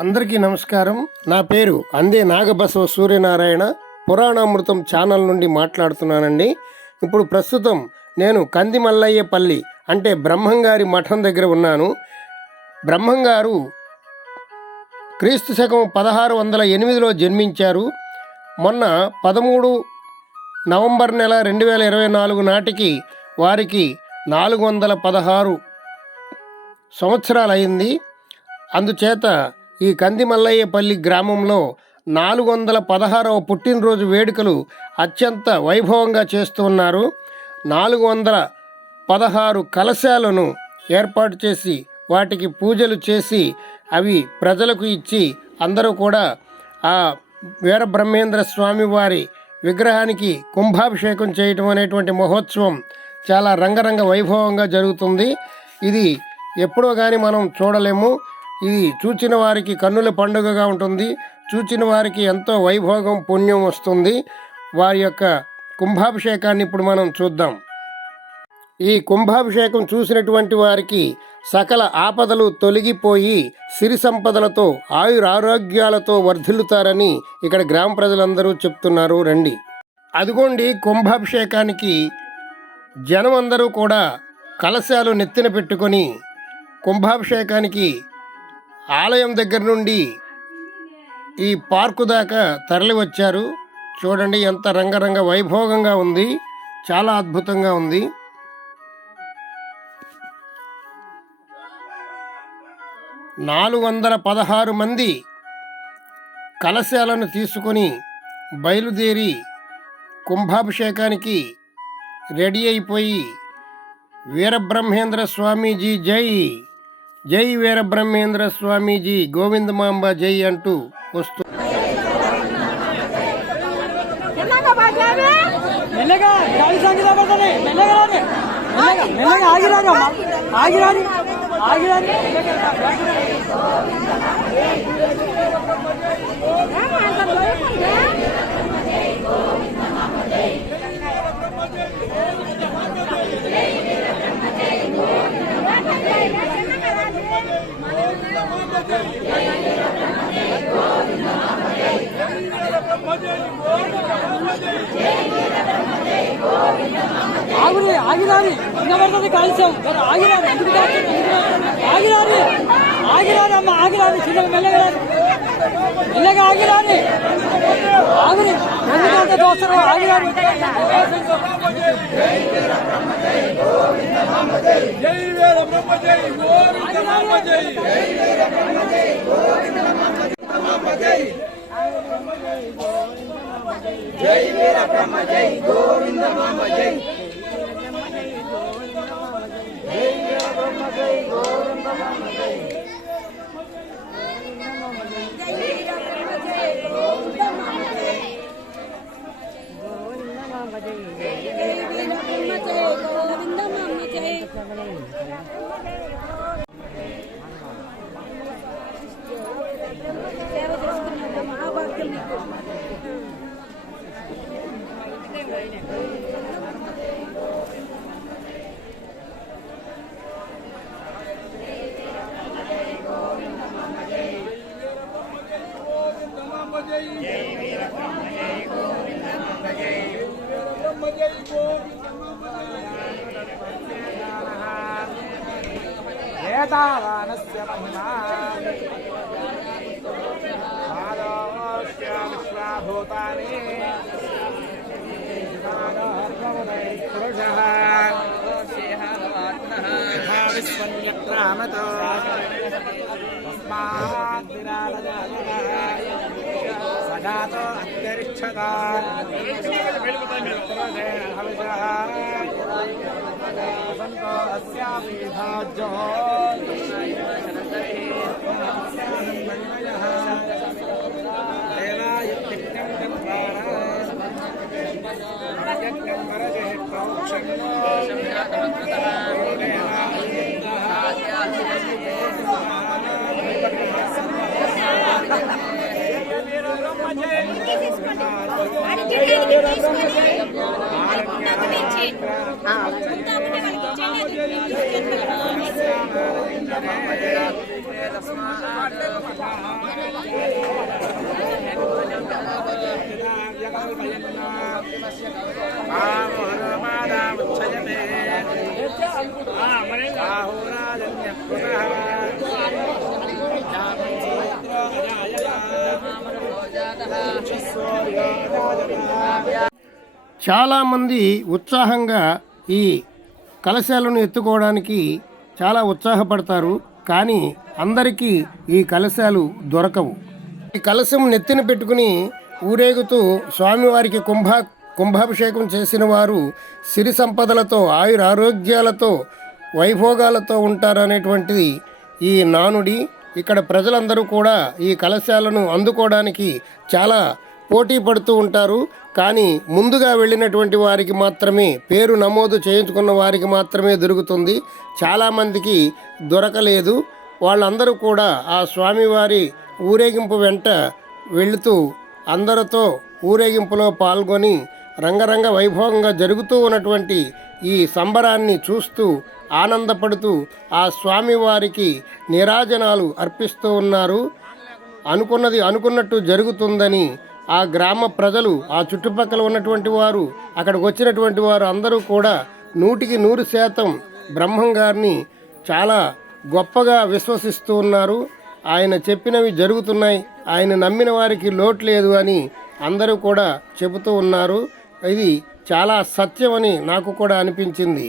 అందరికీ నమస్కారం. నా పేరు అందే నాగబసవ సూర్యనారాయణ. పురాణామృతం ఛానల్ నుండి మాట్లాడుతున్నానండి. ఇప్పుడు ప్రస్తుతం నేను కందిమల్లయ్యపల్లి అంటే బ్రహ్మంగారి మఠం దగ్గర ఉన్నాను. బ్రహ్మంగారు క్రీస్తు శకం 1608లో జన్మించారు. మొన్న 13 నవంబర్ నెల 2024 నాటికి వారికి 416 సంవత్సరాలు అయింది. అందుచేత ఈ కందిమల్లయ్యపల్లి గ్రామంలో 416వ పుట్టినరోజు వేడుకలు అత్యంత వైభవంగా చేస్తున్నారు. 416 కలశాలను ఏర్పాటు చేసి వాటికి పూజలు చేసి అవి ప్రజలకు ఇచ్చి అందరూ కూడా ఆ వీరబ్రహ్మేంద్ర స్వామి వారి విగ్రహానికి కుంభాభిషేకం చేయటం అనేటువంటి మహోత్సవం చాలా రంగరంగ వైభవంగా జరుగుతుంది. ఇది ఎప్పుడో కానీ మనం చూడలేము. ఇది చూచిన వారికి కన్నుల పండుగగా ఉంటుంది. చూచిన వారికి ఎంతో వైభోగం పుణ్యం వస్తుంది. వారి యొక్క కుంభాభిషేకాన్ని ఇప్పుడు మనం చూద్దాం. ఈ కుంభాభిషేకం చూసినటువంటి వారికి సకల ఆపదలు తొలగిపోయి సిరి సంపదలతో ఆయురారోగ్యాలతో వర్ధిల్లుతారని ఇక్కడ గ్రామ ప్రజలందరూ చెప్తున్నారు. రండి, అదిగోండి కుంభాభిషేకానికి జనం అందరూ కూడా కలశాలు నెత్తిన పెట్టుకొని కుంభాభిషేకానికి ఆలయం దగ్గర నుండి ఈ పార్కు దాకా తరలి వచ్చారు. చూడండి ఎంత రంగరంగ వైభోగంగా ఉంది, చాలా అద్భుతంగా ఉంది. నాలుగు 416 మంది కలశాలను తీసుకొని బయలుదేరి కుంభాభిషేకానికి రెడీ అయిపోయి వీరబ్రహ్మేంద్ర స్వామీజీ జై, జై వీరబ్రహ్మేంద్ర స్వామీజీ, గోవిందమాంబ జై అంటూ వస్తూ ఆగిరాని వినబడుతుంది కాల్చాం ఆగిరాని ఆగిరాని ఆగిరాని అమ్మ ఆగిరాని చిన్నగా మెల్లగరాని మెల్లగా ఆగిరాని ఆగిరి ఎందుకంటే దోస్తారు ఆగిరాని జై వీర బ్రహ్మ జై గోవింద మామ జై, జై వీర బ్రహ్మ జై గోవింద మామ జై, జై వీర బ్రహ్మ జై గోవింద మామ జై, గోవింద మామ జై, జై వీర బ్రహ్మ జై గోవింద మామ జై. సేవ చేసుకున్న మహాభాగ్యం ఏతావానస్య మహిమా విశ్వాభూతాని విశ్వన్యక్రామతో సదాతో అంతరిక్షతా సంతో అస్యాపీఠాజ్జో తస్మాత్ చాలామంది ఉత్సాహంగా ఈ కలశాలను ఎత్తుకోవడానికి చాలా ఉత్సాహపడతారు, కానీ అందరికీ ఈ కలశాలు దొరకవు. ఈ కలశం నెత్తిన పెట్టుకుని ఊరేగుతూ స్వామివారికి కుంభాభిషేకం చేసిన వారు సిరి సంపదలతో ఆయురారోగ్యాలతో వైభోగాలతో ఉంటారనేటువంటిది ఈ నానుడి. ఇక్కడ ప్రజలందరూ కూడా ఈ కలశాలను అందుకోవడానికి చాలా పోటీ పడుతూ ఉంటారు. కానీ ముందుగా వెళ్ళినటువంటి వారికి మాత్రమే, పేరు నమోదు చేయించుకున్న వారికి మాత్రమే దొరుకుతుంది. చాలామందికి దొరకలేదు. వాళ్ళందరూ కూడా ఆ స్వామివారి ఊరేగింపు వెంట వెళుతూ అందరితో ఊరేగింపులో పాల్గొని రంగరంగ వైభవంగా జరుగుతూ ఉన్నటువంటి ఈ సంబరాన్ని చూస్తూ ఆనందపడుతూ ఆ స్వామివారికి నీరాజనాలు అర్పిస్తూ ఉన్నారు. అనుకున్నది అనుకున్నట్టు జరుగుతుందని ఆ గ్రామ ప్రజలు, ఆ చుట్టుపక్కల ఉన్నటువంటి వారు, అక్కడికి వచ్చినటువంటి వారు అందరూ కూడా 100% బ్రహ్మం గారిని చాలా గొప్పగా విశ్వసిస్తూ ఉన్నారు. ఆయన చెప్పినవి జరుగుతున్నాయి, ఆయన నమ్మిన వారికి లోటు లేదు అని అందరూ కూడా చెబుతూ ఉన్నారు. ఇది చాలా సత్యమని నాకు కూడా అనిపించింది.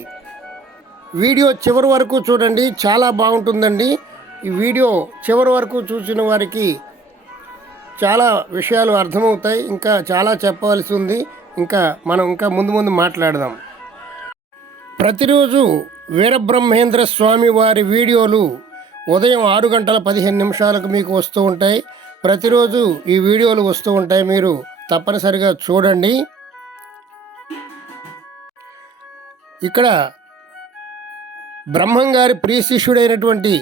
వీడియో చివరి వరకు చూడండి, చాలా బాగుంటుందండి. ఈ వీడియో చివరి వరకు చూసిన వారికి చాలా విషయాలు అర్థమవుతాయి. ఇంకా చాలా చెప్పవలసి ఉంది. మనం ముందు మాట్లాడదాం. ప్రతిరోజు వీరబ్రహ్మేంద్ర స్వామి వారి వీడియోలు ఉదయం 6:15 మీకు వస్తూ ఉంటాయి. ప్రతిరోజు ఈ వీడియోలు వస్తూ ఉంటాయి, మీరు తప్పనిసరిగా చూడండి. ఇక్కడ బ్రహ్మంగారి ప్రియ శిష్యుడైనటువంటి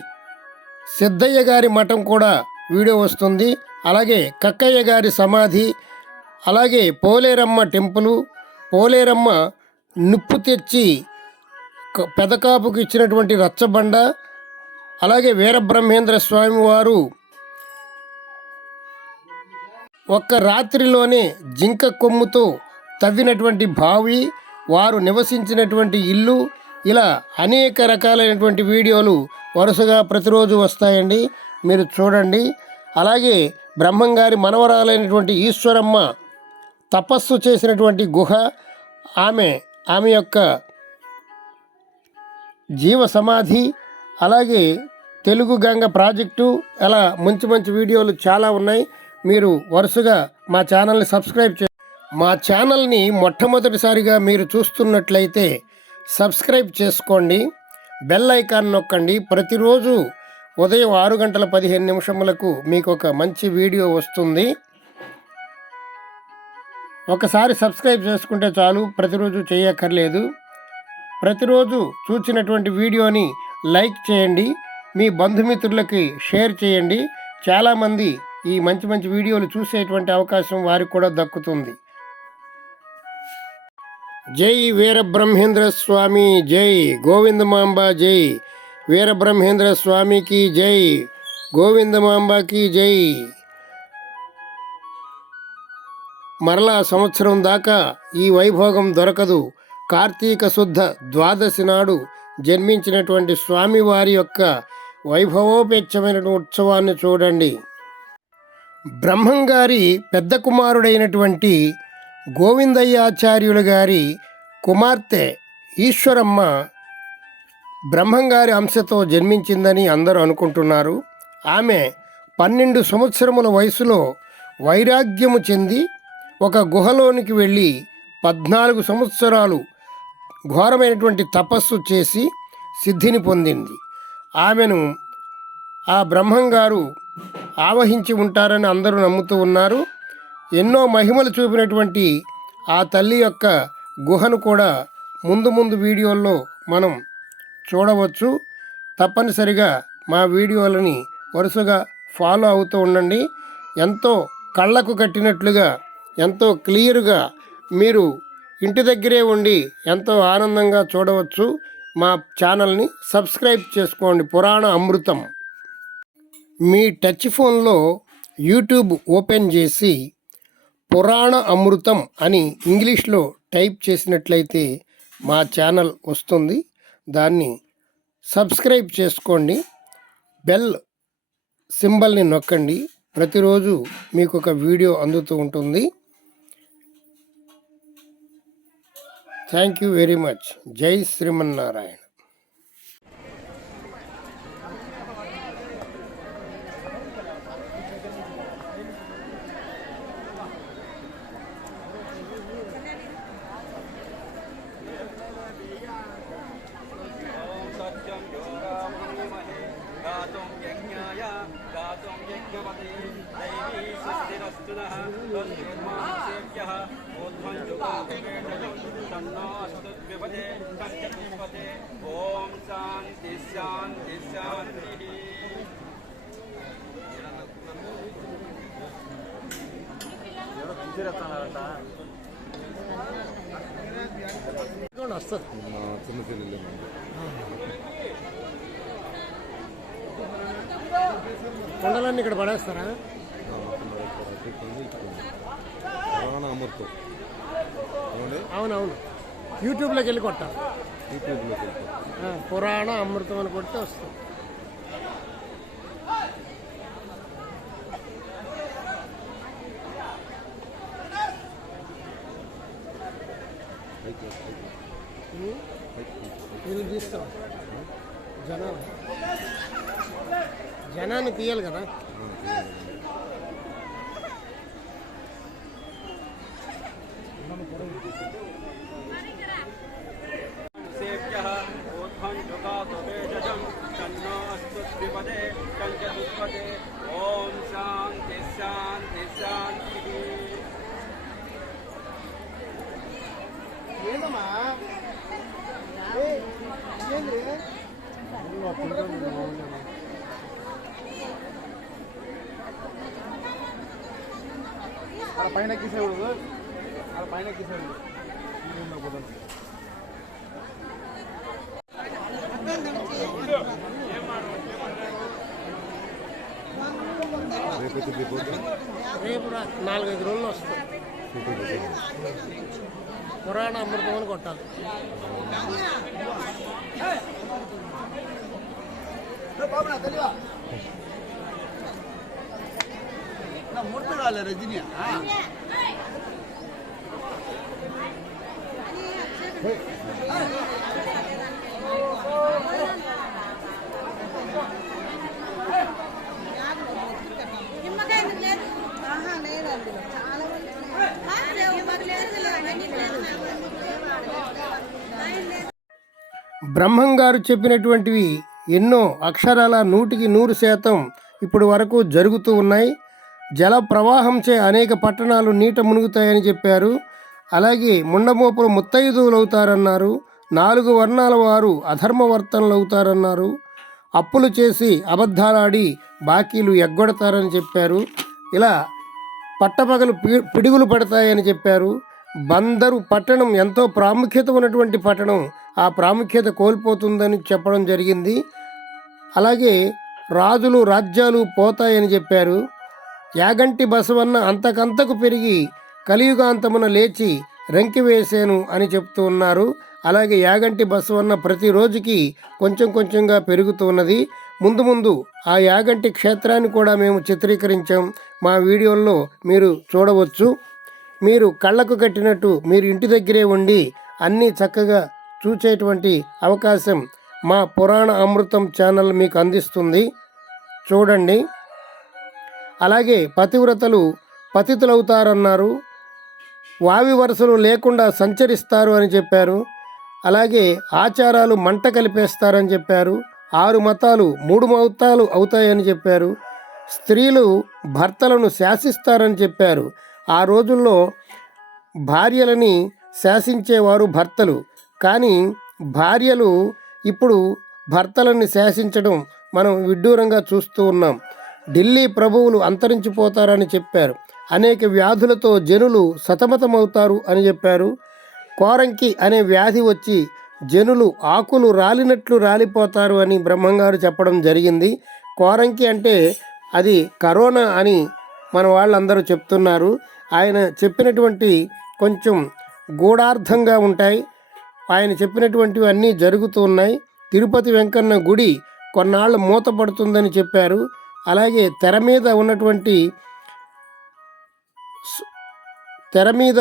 సిద్ధయ్య గారి మఠం కూడా వీడియో వస్తుంది. అలాగే కక్కయ్య గారి సమాధి, అలాగే పోలేరమ్మ టెంపులు, పోలేరమ్మ నిప్పు తెచ్చి పెదకాపుకు ఇచ్చినటువంటి రచ్చబండ, అలాగే వీరబ్రహ్మేంద్ర స్వామి వారు ఒక్క రాత్రిలోనే జింక కొమ్ముతో తవ్వినటువంటి బావి, వారు నివసించినటువంటి ఇల్లు, ఇలా అనేక రకాలైనటువంటి వీడియోలు వరుసగా ప్రతిరోజు వస్తాయండి, మీరు చూడండి. అలాగే బ్రహ్మంగారి మనవరాలైనటువంటి ఈశ్వరమ్మ తపస్సు చేసినటువంటి గుహ, ఆమె యొక్క జీవ సమాధి, అలాగే తెలుగు గంగ ప్రాజెక్టు, అలా మంచి వీడియోలు చాలా ఉన్నాయి. మీరు వరుసగా మా ఛానల్ని సబ్స్క్రైబ్ మా ఛానల్ని మొట్టమొదటిసారిగా మీరు చూస్తున్నట్లయితే సబ్స్క్రైబ్ చేసుకోండి, బెల్ ఐకాన్ నొక్కండి. ప్రతిరోజు ఉదయం 6:15 మీకు ఒక మంచి వీడియో వస్తుంది. ఒకసారి సబ్స్క్రైబ్ చేసుకుంటే చాలు, ప్రతిరోజు చేయక్కర్లేదు. ప్రతిరోజు చూసినటువంటి వీడియోని లైక్ చేయండి, మీ బంధుమిత్రులకి షేర్ చేయండి. చాలామంది ఈ మంచి వీడియోలు చూసేటువంటి అవకాశం వారికి కూడా దక్కుతుంది. జై వీరబ్రహ్మేంద్ర స్వామి, జై గోవిందమాంబ, జై వీరబ్రహ్మేంద్ర స్వామికి జై, గోవిందమాంబకి జై. మరలా సంవత్సరం దాకా ఈ వైభోగం దొరకదు. కార్తీక శుద్ధ ద్వాదశి నాడు జన్మించినటువంటి స్వామివారి యొక్క వైభవోపేక్షమైన ఉత్సవాన్ని చూడండి. బ్రహ్మంగారి పెద్ద కుమారుడైనటువంటి గోవిందయ్యాచార్యులు గారి కుమార్తె ఈశ్వరమ్మ బ్రహ్మంగారి అంశతో జన్మించిందని అందరూ అనుకుంటున్నారు. ఆమె 12 సంవత్సరముల వయసులో వైరాగ్యము చెంది ఒక గుహలోనికి వెళ్ళి 14 సంవత్సరాలు ఘోరమైనటువంటి తపస్సు చేసి సిద్ధిని పొందింది. ఆమెను ఆ బ్రహ్మంగారు ఆవహించి ఉంటారని అందరూ నమ్ముతూ ఉన్నారు. ఎన్నో మహిమలు చూపినటువంటి ఆ తల్లి యొక్క గుహను కూడా ముందు వీడియోల్లో మనం చూడవచ్చు. తప్పనిసరిగా మా వీడియోలని వరుసగా ఫాలో అవుతూ ఉండండి. ఎంతో కళ్ళకు కట్టినట్లుగా, ఎంతో క్లియర్గా మీరు ఇంటి దగ్గరే ఉండి ఎంతో ఆనందంగా చూడవచ్చు. మా ఛానల్ని సబ్స్క్రైబ్ చేసుకోండి. పురాణ అమృతం. మీ టచ్ ఫోన్లో యూట్యూబ్ ఓపెన్ చేసి పురాణ అమృతం అని ఇంగ్లీష్లో టైప్ చేసినట్లయితే మా ఛానల్ వస్తుంది. దాన్ని సబ్స్క్రైబ్ చేసుకోండి, బెల్ సింబల్ని నొక్కండి. ప్రతిరోజు మీకు ఒక వీడియో అందుతూ ఉంటుంది. Thank you very much. జై శ్రీమన్నారాయణ. गातुं यज्ञाय गातुं यज्ञपते दैवी स्वस्तिरस्तु नः तन्निर्माणसेव्यः ऊर्ध्वं जुगाभिवेदनं तन्नो अस्तु द्विपदे पञ्चपुष्पते ॐ शान्ति शान्ति शान्तिः. వస్తుంది. కొండలన్నీ ఇక్కడ పడేస్తారా? అవునవును, యూట్యూబ్లోకి వెళ్ళి కొట్టాలి. పురాణ అమృతం అని కొడితే వస్తుంది. వీళ్ళు తీస్తాం, జనాన్ని తీయాలి కదా. सेव्यः ऊर्ध्वं जुगातु वेदनं तन्नो अस्तु द्विपदे पञ्चपुष्पते ॐ शान्ति शान्ति शान्तिः. పైన ఎక్కిసేవాడు, పైన ఎక్కిసేవాడు. రేపు 4-5 రోజులు వస్తుంది. పురాణ అమృతం అని కొట్టాలి. మూర్తి రాలే రజనీ బ్రహ్మంగారు చెప్పినటువంటివి ఎన్నో అక్షరాల 100% ఇప్పుడు వరకు జరుగుతూ ఉన్నాయి. జల ప్రవాహంచే అనేక పట్టణాలు నీట మునుగుతాయని చెప్పారు. అలాగే ముండమోపులు ముత్తైదువులు అవుతారన్నారు. 4 వర్ణాల వారు అధర్మవర్తనలు అవుతారన్నారు. అప్పులు చేసి అబద్ధాలాడి బాకీలు ఎగ్గొడతారని చెప్పారు. ఇలా పట్టపగలు పిడుగులు పడతాయని చెప్పారు. బందరు పట్టణం ఎంతో ప్రాముఖ్యత ఉన్నటువంటి పట్టణం ఆ ప్రాముఖ్యత కోల్పోతుందని చెప్పడం జరిగింది. అలాగే రాజులు రాజ్యాలు పోతాయని చెప్పారు. యాగంటి బసవన్న అంతకంతకు పెరిగి కలియుగాంతమున లేచి రంకివేసేను అని చెప్తూ ఉన్నారు. అలాగే యాగంటి బసవన్న ప్రతిరోజుకి కొంచెం కొంచెంగా పెరుగుతూ ఉన్నది. ముందు ముందు ఆ యాగంటి క్షేత్రాన్ని కూడా మేము చిత్రీకరించాం. మా వీడియోల్లో మీరు చూడవచ్చు. మీరు కళ్ళకు కట్టినట్టు మీరు ఇంటి దగ్గరే ఉండి అన్నీ చక్కగా చూసేటువంటి అవకాశం మా పురాణ అమృతం ఛానల్ మీకు అందిస్తుంది. చూడండి. అలాగే పతివ్రతలు పతితులవుతారన్నారు. వావి వరుసలు లేకుండా సంచరిస్తారు అని చెప్పారు. అలాగే ఆచారాలు మంట కలిపేస్తారని చెప్పారు. 6 మతాలు 3 మతాలు అవుతాయని చెప్పారు. స్త్రీలు భర్తలను శాసిస్తారని చెప్పారు. ఆ రోజుల్లో భార్యలని శాసించేవారు భర్తలు, కానీ భార్యలు ఇప్పుడు భర్తలను శాసించడం మనం విడ్డూరంగా చూస్తూ ఉన్నాం. ఢిల్లీ ప్రభువులు అంతరించిపోతారని చెప్పారు. అనేక వ్యాధులతో జనులు సతమతమవుతారు అని చెప్పారు. కోరంకి అనే వ్యాధి వచ్చి జనులు ఆకులు రాలినట్లు రాలిపోతారు అని బ్రహ్మంగారు చెప్పడం జరిగింది. కోరంకి అంటే అది కరోనా అని మన వాళ్ళందరూ చెప్తున్నారు. ఆయన చెప్పినటువంటి కొంచెం గూఢార్థంగా ఉంటాయి. ఆయన చెప్పినటువంటివి అన్నీ జరుగుతూ ఉన్నాయి. తిరుపతి వెంకన్న గుడి కొన్నాళ్ళు మూతపడుతుందని చెప్పారు. అలాగే తెర మీద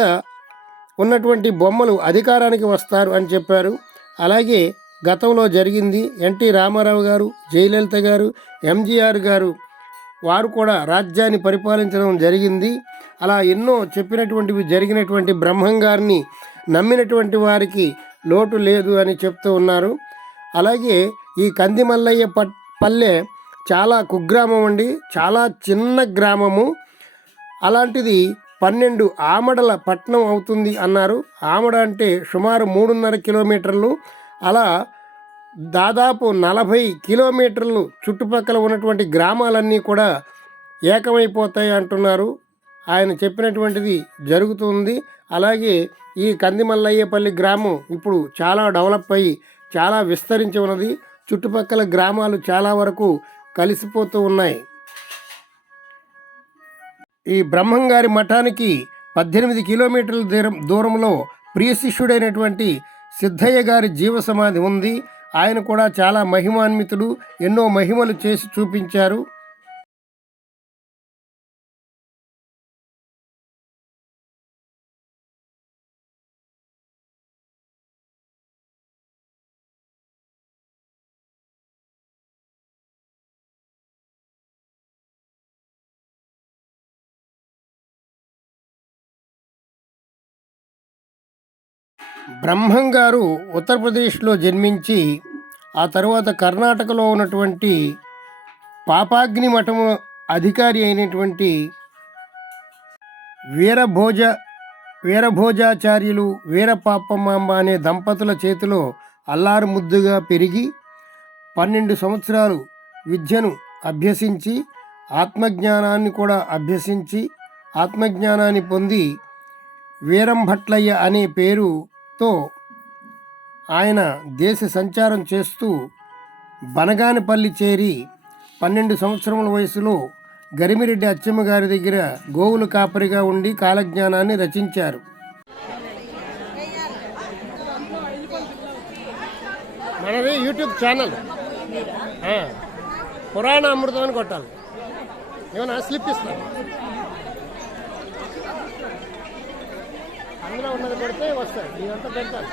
ఉన్నటువంటి బొమ్మలు అధికారానికి వస్తారు అని చెప్పారు. అలాగే గతంలో జరిగింది. ఎన్టీ రామారావు గారు, జయలలిత గారు, ఎంజీఆర్ గారు వారు కూడా రాజ్యాన్ని పరిపాలించడం జరిగింది. అలా ఎన్నో చెప్పినటువంటివి జరిగినటువంటి బ్రహ్మంగారిని నమ్మినటువంటి వారికి లోటు లేదు అని చెప్తూ ఉన్నారు. అలాగే ఈ కందిమల్లయ్య పల్లె చాలా కుగ్రామం అండి, చాలా చిన్న గ్రామము. అలాంటిది 12 ఆమడల పట్టణం అవుతుంది అన్నారు. ఆమడ అంటే సుమారు 3.5 కిలోమీటర్లు. అలా దాదాపు 40 కిలోమీటర్లు చుట్టుపక్కల ఉన్నటువంటి గ్రామాలన్నీ కూడా ఏకమైపోతాయి అంటున్నారు. ఆయన చెప్పినటువంటిది జరుగుతుంది. అలాగే ఈ కందిమల్లయ్యపల్లి గ్రామం ఇప్పుడు చాలా డెవలప్ అయ్యి చాలా విస్తరించి ఉన్నది. చుట్టుపక్కల గ్రామాలు చాలా వరకు కలిసిపోతూ ఉన్నాయి. ఈ బ్రహ్మంగారి మఠానికి 18 కిలోమీటర్ల దూరంలో ప్రియ శిష్యుడైనటువంటి సిద్ధయ్య గారి జీవ సమాధి ఉంది. ఆయన కూడా చాలా మహిమాన్వితుడు, ఎన్నో మహిమలు చేసి చూపించారు. బ్రహ్మంగారు ఉత్తరప్రదేశ్లో జన్మించి ఆ తర్వాత కర్ణాటకలో ఉన్నటువంటి పాపాగ్ని మఠము అధికారి అయినటువంటి వీరభోజాచార్యులు వీరపాపమాంబ అనే దంపతుల చేతిలో అల్లారు ముద్దుగా పెరిగి 12 సంవత్సరాలు విద్యను అభ్యసించి ఆత్మజ్ఞానాన్ని కూడా అభ్యసించి ఆత్మజ్ఞానాన్ని పొంది వీరంభట్లయ్య అనే పేరుతో ఆయన దేశ సంచారం చేస్తూ బనగానపల్లి చేరి 12 సంవత్సరముల వయసులో గరిమిరెడ్డి అచ్చమ్మ గారి దగ్గర గోవుల కాపరిగా ఉండి కాలజ్ఞానాన్ని రచించారు. మనది యూట్యూబ్ ఛానల్ పురాణ అమృతం అని కొట్టాలి. ఏమన్నా స్లిప్ ఇస్తాను, అందులో ఉన్నది పెడితే వస్తాయి. ఇదంతా పెడతాను.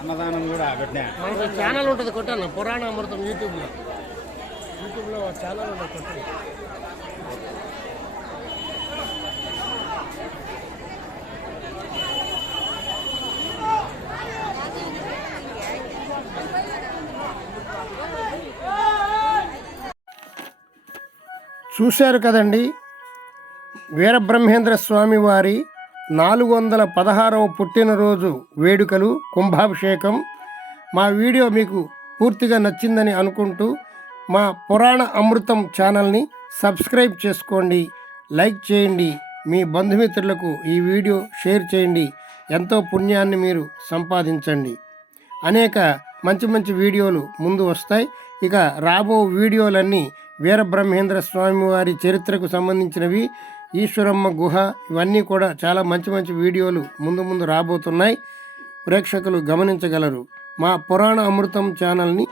అన్నదానం కూడా పెట్టినా మనకు ఛానల్ ఉంటుంది, కొట్టాను పురాణ అమృతం యూట్యూబ్లో ఛానల్ ఉంటుంది, కొట్టాను. చూశారు కదండి, వీరబ్రహ్మేంద్ర స్వామి వారి 416వ పుట్టినరోజు వేడుకలు, కుంభాభిషేకం. మా వీడియో మీకు పూర్తిగా నచ్చిందని అనుకుంటూ మా పురాణ అమృతం ఛానల్ని సబ్స్క్రైబ్ చేసుకోండి, లైక్ చేయండి, మీ బంధుమిత్రులకు ఈ వీడియో షేర్ చేయండి. ఎంతో పుణ్యాన్ని మీరు సంపాదించండి. అనేక మంచి మంచి వీడియోలు ముందు వస్తాయి. ఇక రాబో వీడియోలన్నీ వీరబ్రహ్మేంద్ర స్వామి వారి చరిత్రకు సంబంధించినవి, ఈశ్వరమ్మ గుహ, ఇవన్నీ కూడా చాలా మంచి మంచి వీడియోలు ముందు రాబోతున్నాయి. ప్రేక్షకులు గమనించగలరు. మా పురాణ అమృతం ఛానల్ని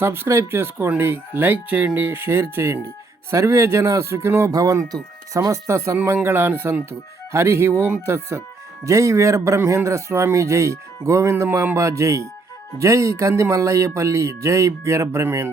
సబ్స్క్రైబ్ చేసుకోండి, లైక్ చేయండి, షేర్ చేయండి. సర్వే జన సుఖినో భవంతు, సమస్త సన్మంగళాని సంతు. హరి ఓం తత్సత్. జై వీరబ్రహ్మేంద్ర స్వామి జై, గోవిందమాంబ జై, జై కంది మల్లయ్యపల్లి, జై వీరబ్రహ్మేంద్ర.